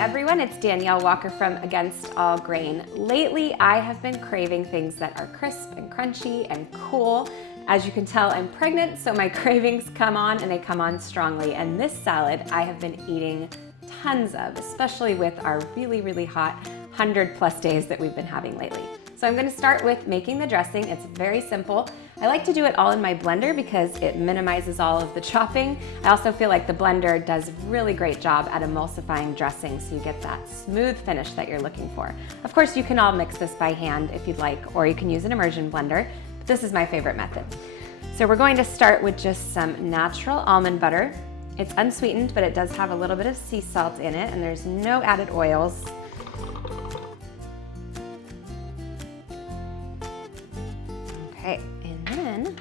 everyone, it's Danielle Walker from Against All Grain. Lately, I have been craving things that are crisp and crunchy and cool. As you can tell, I'm pregnant, so my cravings come on and they come on strongly. And this salad I have been eating tons of, especially with our really hot 100+ days that we've been having lately. So I'm gonna start with making the dressing. It's very simple. I like to do it all in my blender because it minimizes all of the chopping. I also feel like the blender does a really great job at emulsifying dressing so you get that smooth finish that you're looking for. Of course, you can all mix this by hand if you'd like, or you can use an immersion blender, but this is my favorite method. So we're going to start with just some natural almond butter. It's unsweetened, but it does have a little bit of sea salt in it, and there's no added oils. Okay, and then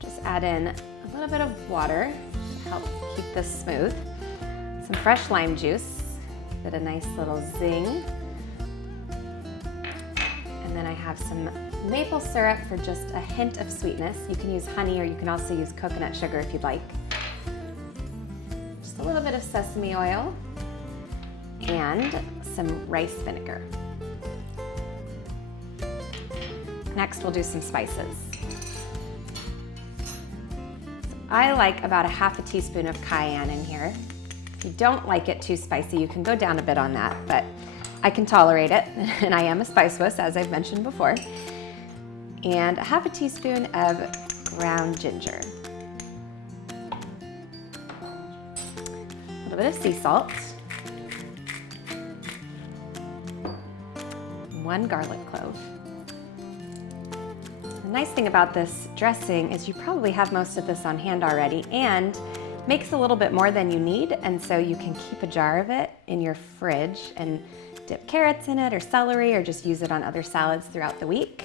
just add in a little bit of water to help keep this smooth. Some fresh lime juice, give it a nice little zing. And then I have some maple syrup for just a hint of sweetness. You can use honey or you can also use coconut sugar if you'd like. Just a little bit of sesame oil and some rice vinegar. Next, we'll do some spices. So I like about a half a teaspoon of cayenne in here. If you don't like it too spicy, you can go down a bit on that, but I can tolerate it, and I am a spice wuss, as I've mentioned before. And a half a teaspoon of ground ginger. A little bit of sea salt. 1 garlic clove. The nice thing about this dressing is you probably have most of this on hand already and makes a little bit more than you need, and so you can keep a jar of it in your fridge and dip carrots in it or celery or just use it on other salads throughout the week.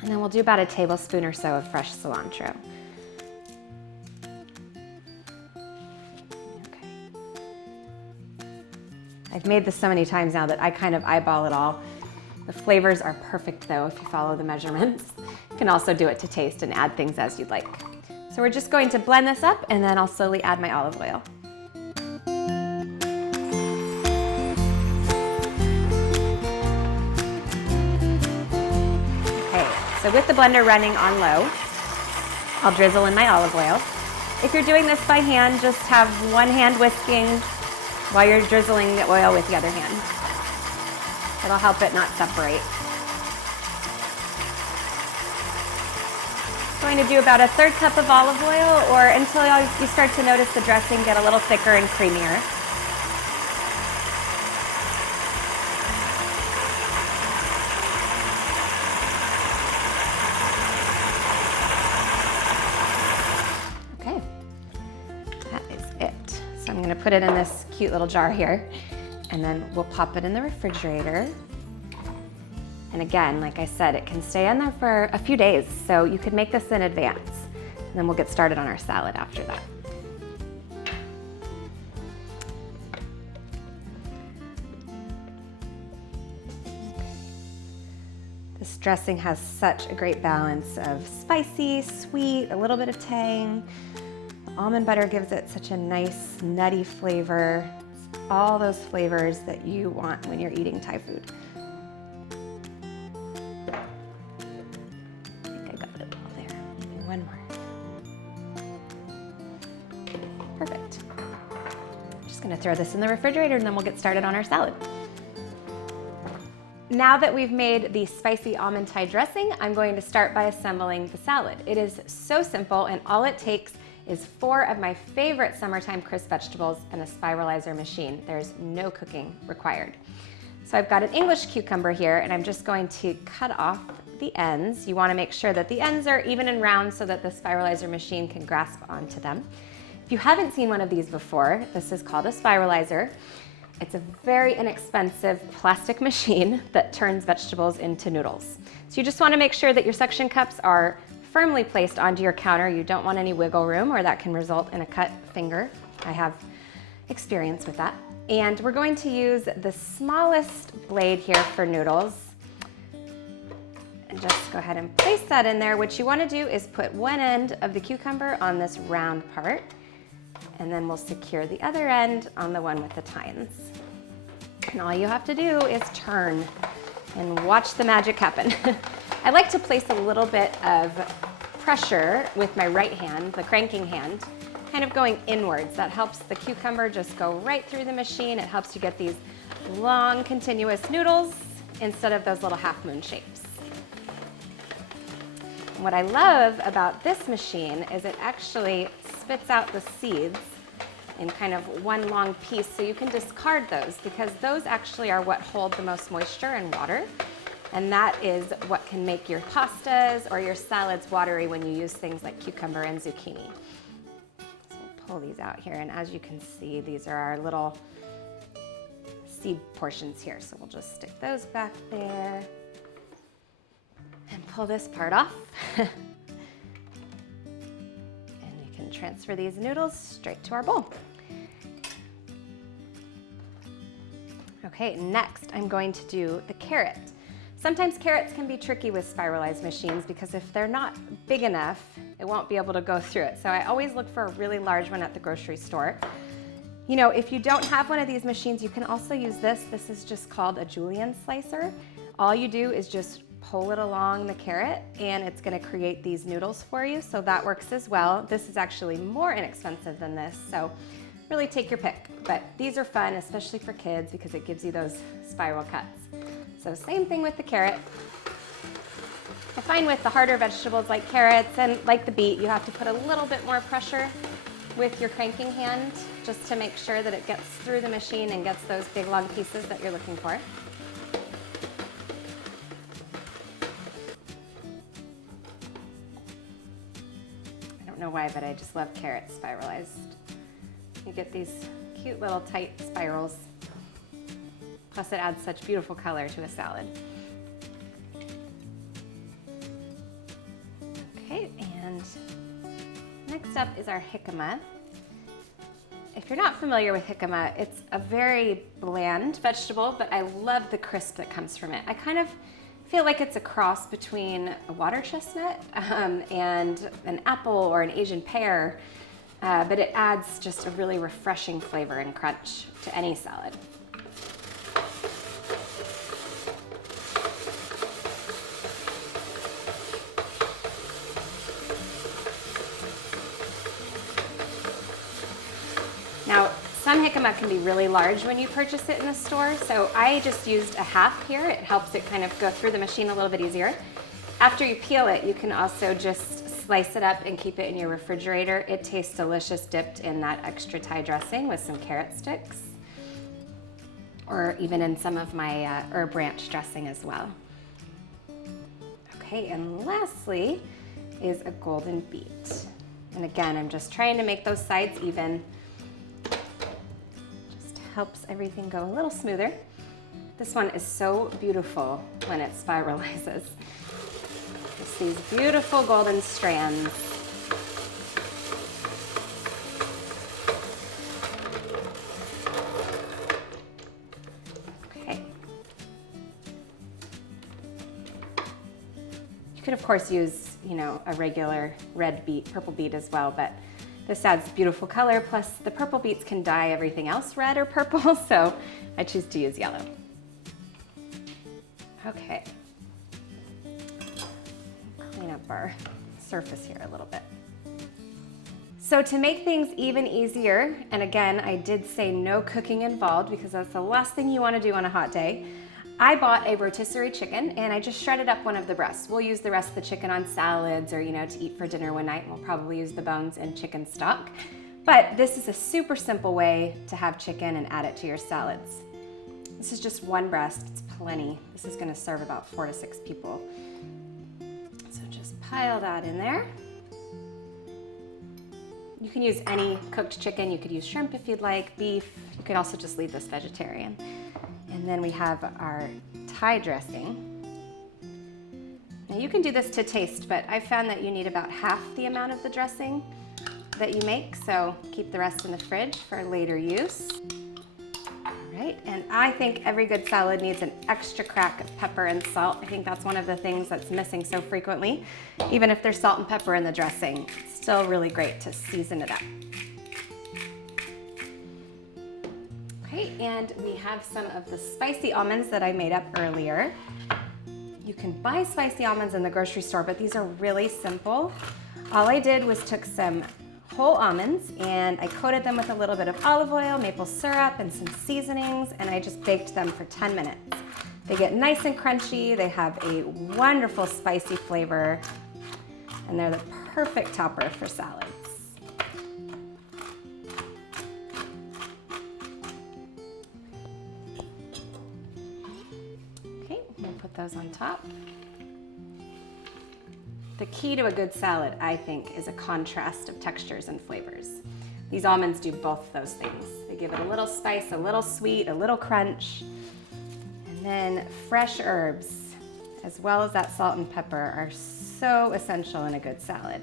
And then we'll do about a tablespoon or so of fresh cilantro. Okay. I've made this so many times now that I kind of eyeball it all. The flavors are perfect though if you follow the measurements. You can also do it to taste and add things as you'd like. So we're just going to blend this up and then I'll slowly add my olive oil. Okay, so with the blender running on low, I'll drizzle in my olive oil. If you're doing this by hand, just have one hand whisking while you're drizzling the oil with the other hand. It'll help it not separate. Going to do about a 1/3 cup of olive oil or until you start to notice the dressing get a little thicker and creamier. Okay, that is it. So I'm going to put it in this cute little jar here. And then we'll pop it in the refrigerator. And again, like I said, it can stay in there for a few days, so you could make this in advance. And then we'll get started on our salad after that. This dressing has such a great balance of spicy, sweet, a little bit of tang. The almond butter gives it such a nice, nutty flavor. All those flavors that you want when you're eating Thai food. I think I got it all there. Maybe one more. Perfect. I'm just gonna throw this in the refrigerator and then we'll get started on our salad. Now that we've made the spicy almond Thai dressing, I'm going to start by assembling the salad. It is so simple and all it takes is 4 of my favorite summertime crisp vegetables and a spiralizer machine. There's no cooking required. So I've got an English cucumber here and I'm just going to cut off the ends. You want to make sure that the ends are even and round so that the spiralizer machine can grasp onto them. If you haven't seen one of these before, this is called a spiralizer. It's a very inexpensive plastic machine that turns vegetables into noodles. So you just want to make sure that your suction cups are firmly placed onto your counter. You don't want any wiggle room or that can result in a cut finger. I have experience with that. And we're going to use the smallest blade here for noodles. And just go ahead and place that in there. What you want to do is put one end of the cucumber on this round part And then we'll secure the other end on the one with the tines. And all you have to do is turn and watch the magic happen. I like to place a little bit of pressure with my right hand, the cranking hand, kind of going inwards. That helps the cucumber just go right through the machine. It helps you get these long, continuous noodles instead of those little half moon shapes. And what I love about this machine is it actually spits out the seeds in kind of one long piece, so you can discard those because those actually are what hold the most moisture and water. And that is what can make your pastas or your salads watery when you use things like cucumber and zucchini. So we'll pull these out here, and as you can see, these are our little seed portions here. So we'll just stick those back there and pull this part off. And we can transfer these noodles straight to our bowl. Okay, next I'm going to do the carrot. Sometimes carrots can be tricky with spiralized machines because if they're not big enough, it won't be able to go through it. So I always look for a really large one at the grocery store. You know, if you don't have one of these machines, you can also use this. This is just called a julienne slicer. All you do is just pull it along the carrot and it's gonna create these noodles for you. So that works as well. This is actually more inexpensive than this. So really take your pick. But these are fun, especially for kids because it gives you those spiral cuts. So same thing with the carrot. I find with the harder vegetables like carrots and like the beet, you have to put a little bit more pressure with your cranking hand just to make sure that it gets through the machine and gets those big long pieces that you're looking for. I don't know why, but I just love carrots spiralized. You get these cute little tight spirals. Plus it adds such beautiful color to a salad. Okay, and next up is our jicama. If you're not familiar with jicama, it's a very bland vegetable, but I love the crisp that comes from it. I kind of feel like it's a cross between a water chestnut and an apple or an Asian pear, but it adds just a really refreshing flavor and crunch to any salad. Now, some jicama can be really large when you purchase it in the store, so I just used a half here. It helps it kind of go through the machine a little bit easier. After you peel it, you can also just slice it up and keep it in your refrigerator. It tastes delicious dipped in that extra Thai dressing with some carrot sticks, or even in some of my herb ranch dressing as well. Okay, and lastly is a golden beet. And again, I'm just trying to make those sides even. Helps everything go a little smoother. This one is so beautiful when it spiralizes. Just these beautiful golden strands. Okay. You could of course use, you know, a regular red beet, purple beet as well, but this adds beautiful color, plus the purple beets can dye everything else red or purple, so I choose to use yellow. Okay, clean up our surface here a little bit. So to make things even easier, and again, I did say no cooking involved because that's the last thing you want to do on a hot day, I bought a rotisserie chicken and I just shredded up one of the breasts. We'll use the rest of the chicken on salads or, you know, to eat for dinner one night. We'll probably use the bones in chicken stock. But this is a super simple way to have chicken and add it to your salads. This is just one breast, it's plenty. This is gonna serve about 4 to 6 people. So just pile that in there. You can use any cooked chicken. You could use shrimp if you'd like, beef. You could also just leave this vegetarian. And then we have our Thai dressing. Now you can do this to taste, but I found that you need about half the amount of the dressing that you make, so keep the rest in the fridge for later use. All right, and I think every good salad needs an extra crack of pepper and salt. I think that's one of the things that's missing so frequently. Even if there's salt and pepper in the dressing, it's still really great to season it up. Okay, and we have some of the spicy almonds that I made up earlier. You can buy spicy almonds in the grocery store, but these are really simple. All I did was took some whole almonds and I coated them with a little bit of olive oil, maple syrup, and some seasonings, and I just baked them for 10 minutes. They get nice and crunchy, they have a wonderful spicy flavor, and they're the perfect topper for salads. Okay, we'll put those on top. The key to a good salad, I think, is a contrast of textures and flavors. These almonds do both those things. They give it a little spice, a little sweet, a little crunch. And then fresh herbs, as well as that salt and pepper, are so essential in a good salad.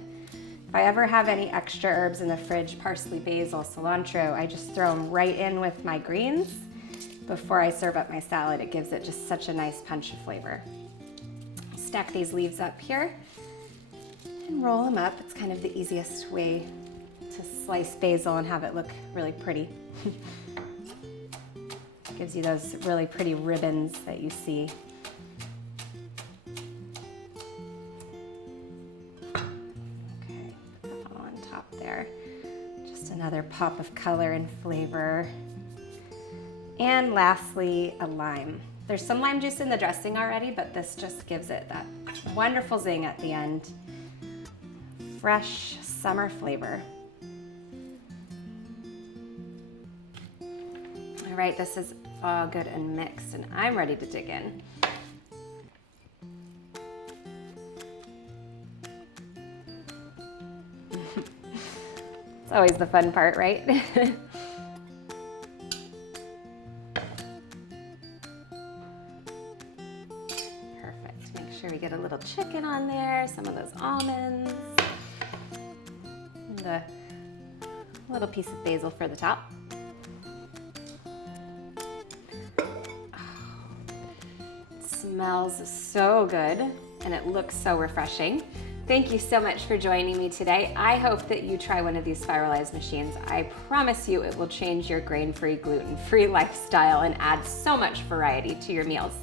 If I ever have any extra herbs in the fridge, parsley, basil, cilantro, I just throw them right in with my greens before I serve up my salad. It gives it just such a nice punch of flavor. Stack these leaves up here and roll them up. It's kind of the easiest way to slice basil and have it look really pretty. Gives you those really pretty ribbons that you see. Okay, put that all on top there. Just another pop of color and flavor. And lastly, a lime. There's some lime juice in the dressing already, but this just gives it that wonderful zing at the end. Fresh summer flavor. All right, this is all good and mixed, and I'm ready to dig in. It's always the fun part, right? Perfect. Make sure we get a little chicken on there, some of those almonds, and a little piece of basil for the top. Smells so good and it looks so refreshing. Thank you so much for joining me today. I hope that you try one of these Spiralized machines. I promise you it will change your grain-free, gluten-free lifestyle and add so much variety to your meals.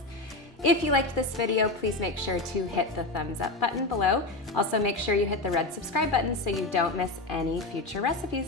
If you liked this video, please make sure to hit the thumbs up button below. Also make sure you hit the red subscribe button so you don't miss any future recipes.